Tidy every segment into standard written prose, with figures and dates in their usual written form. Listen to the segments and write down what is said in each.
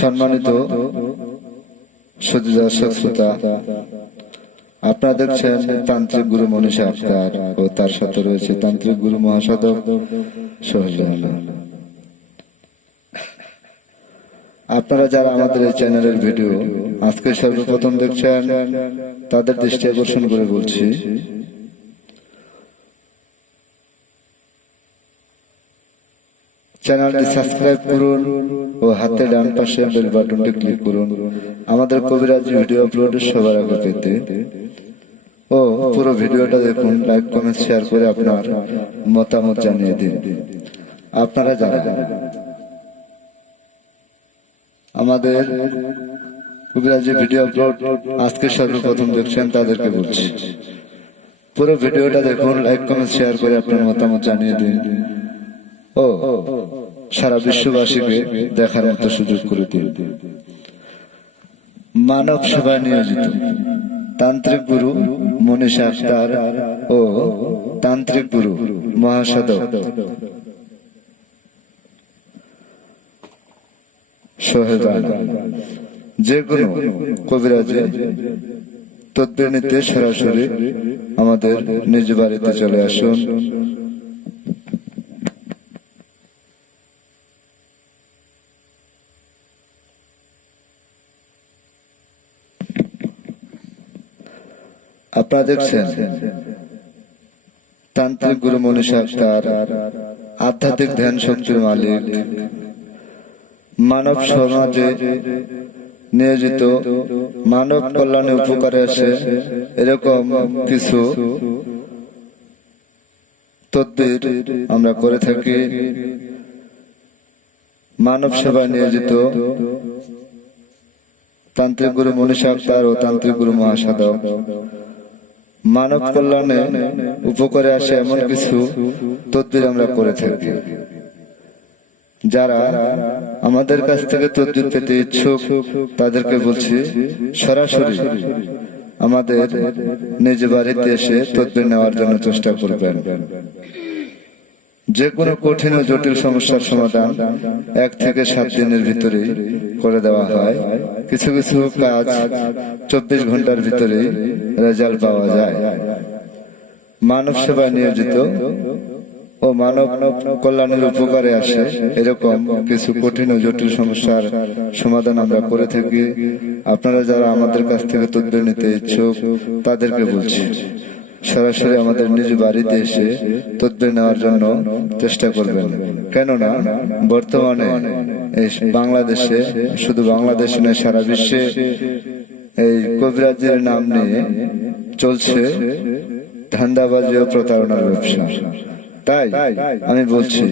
সম্মানিত সুধী দর্শক শ্রোতা, আপনারা দেখছেন তান্ত্রিক গুরু মনীষা আক্তার ও তার সাথে রয়েছে তান্ত্রিক গুরু মহাসাধক সোহেল রানা। আপনারা যারা আমাদের এই চ্যানেলের ভিডিও আজকে সর্বপ্রথম দেখছেন, তাদের দৃষ্টি আকর্ষণ করে বলছি, চ্যানেলটি সাবস্ক্রাইব করুন ও হাতে ডান পাশে বেল বাটনটি ক্লিক করুন আমাদের কবিরাজি ভিডিও আপলোডের সবার আগে পেতে। ও পুরো ভিডিওটা দেখুন, লাইক কমেন্ট শেয়ার করে আপনার মতামত জানিয়ে দিন। আপনারা যারা আমাদের কবিরাজি ভিডিও আপলোড আজকে সর্বপ্রথম দেখছেন, তাদেরকে বলছি পুরো ভিডিওটা দেখুন, লাইক কমেন্ট শেয়ার করে আপনার মতামত জানিয়ে দিন ও সারা বিশ্ববাসীকে দেখার মতো সুযোগ করে দিন। মানব সেবায় নিয়োজিত তান্ত্রিক গুরু মনীষা আক্তার ও তান্ত্রিক গুরু মহাসাধক সোহেল রানা যে কোনো কবিরাজি তদবির নিতে সরাসরি আমাদের নিজ বাড়িতে চলে আসুন। আপনারা দেখছেন তান্ত্রিক গুরু মনীষা আক্তার, আধ্যাত্মিক ধ্যান শক্তির মালিক, মানব সমাজে নিয়োজিত, মানব কল্যাণে উপকারে আসে এরকম কিছু তদবির আমরা করে থাকি। মানব সেবায় নিয়োজিত তান্ত্রিক গুরু মনীষা আক্তার ও তান্ত্রিক গুরু মহাসাধক মানব কল্যাণে উপকারে আসে এমন কিছু তদবির আমরা করে থাকি। যারা আমাদের কাছ থেকে তদবির পেতে ইচ্ছুক, তাদেরকে বলছি সরাসরি আমাদের নিজ বাড়িতে এসে তদবির নেওয়ার জন্য চেষ্টা করবেন। যে কোনো কঠিন ও জটিল সমস্যার সমাধান 1 থেকে 7 দিনের ভিতরেই করে দেওয়া হয়। কিছু কিছু কাজ 24 ঘন্টার ভিতরেই রেজাল্ট পাওয়া যায়। মানব সেবায় নিয়োজিত ও মানব কল্যাণের উপকারে আসে এরকম কিছু কঠিন ও জটিল সমস্যার সমাধান আমরা করে থাকি। আপনারা যারা আমাদের কাছ থেকে তদবির নিতে ইচ্ছুক, তাদেরকে বলছি সরাসরি আমাদের নিজ বাড়িতে এসে তদবির নেওয়ার জন্য চেষ্টা করবেন। কেননা বর্তমানে এই বাংলাদেশে, শুধু বাংলাদেশে নয় সারা বিশ্বে এই কবিরাজের নাম নিয়ে চলছে ধান্দাবাজি ও প্রতারণার ব্যবসা। তাই আমি বলছি,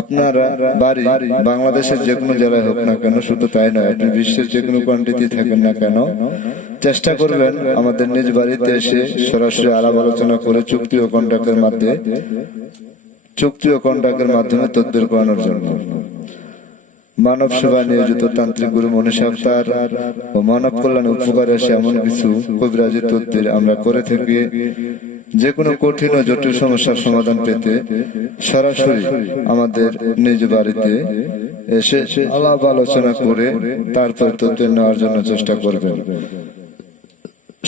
আপনারা বাড়ি বাংলাদেশের যে কোনো জেলায় হোক না কেন, শুধু তাই নয়, আপনি বিশ্বের যে কোনো কোয়ান্টিটি থাকেন না কেন, চেষ্টা করবেন আমাদের নিজ বাড়িতে এসে সরাসরি আলাপ আলোচনা করে চুক্তি ও কন্ট্রাক্টের মাধ্যমে তদবির করানোর জন্য। মানব সেবায় নিয়োজিত তান্ত্রিক গুরু মনীষা আক্তার ও মানব কল্যাণে উপকারে আসে এমন কিছু কবিরাজি তদবির আমরা করে থাকি। যে কোনো কঠিন ও জটিল সমস্যার সমাধান পেতে সরাসরি আমাদের নিজ বাড়িতে এসে আলাপ আলোচনা করে তারপর তদবির নেওয়ার জন্য চেষ্টা করবেন।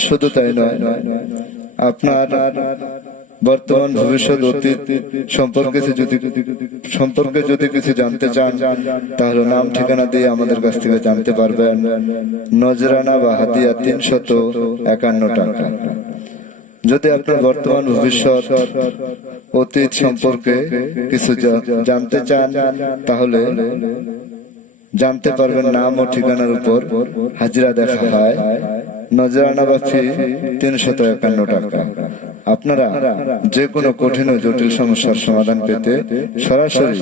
শুধু তাই নয়, আপনার বর্তমান ভবিষ্যৎ অতীত সম্পর্কে যদি কিছু জানতে চান, তাহলে নাম ঠিকানা দিয়ে আমাদের কাছ থেকে জানতে পারবেন। নজরানা বা হাদিয়া 351 টাকা। যদি আপনার বর্তমান ভবিষ্যৎ অতীত সম্পর্কে কিছু জানতে চান, তাহলে জানতে পারবেন নাম ও ঠিকানার উপর হাজিরা দেখা হয়। নজরানা বা ফি 351 টাকা। আপনারা যে কোনো কঠিন ও জটিল সমস্যার সমাধান পেতে সরাসরি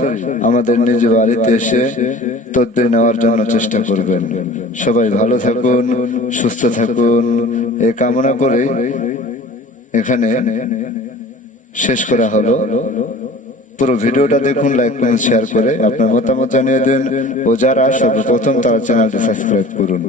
আমাদের নিজ বাড়িতে এসে তদবির নেওয়ার জন্য চেষ্টা করবেন। সবাই ভালো থাকুন, সুস্থ থাকুন, এই কামনা করে এখানে শেষ করা হলো। পুরো ভিডিওটা দেখুন, লাইক কমেন্ট শেয়ার করে আপনার মতামত জানিয়ে দিন ও যারা সর্বপ্রথম তারা চ্যানেলটি সাবস্ক্রাইব করুন।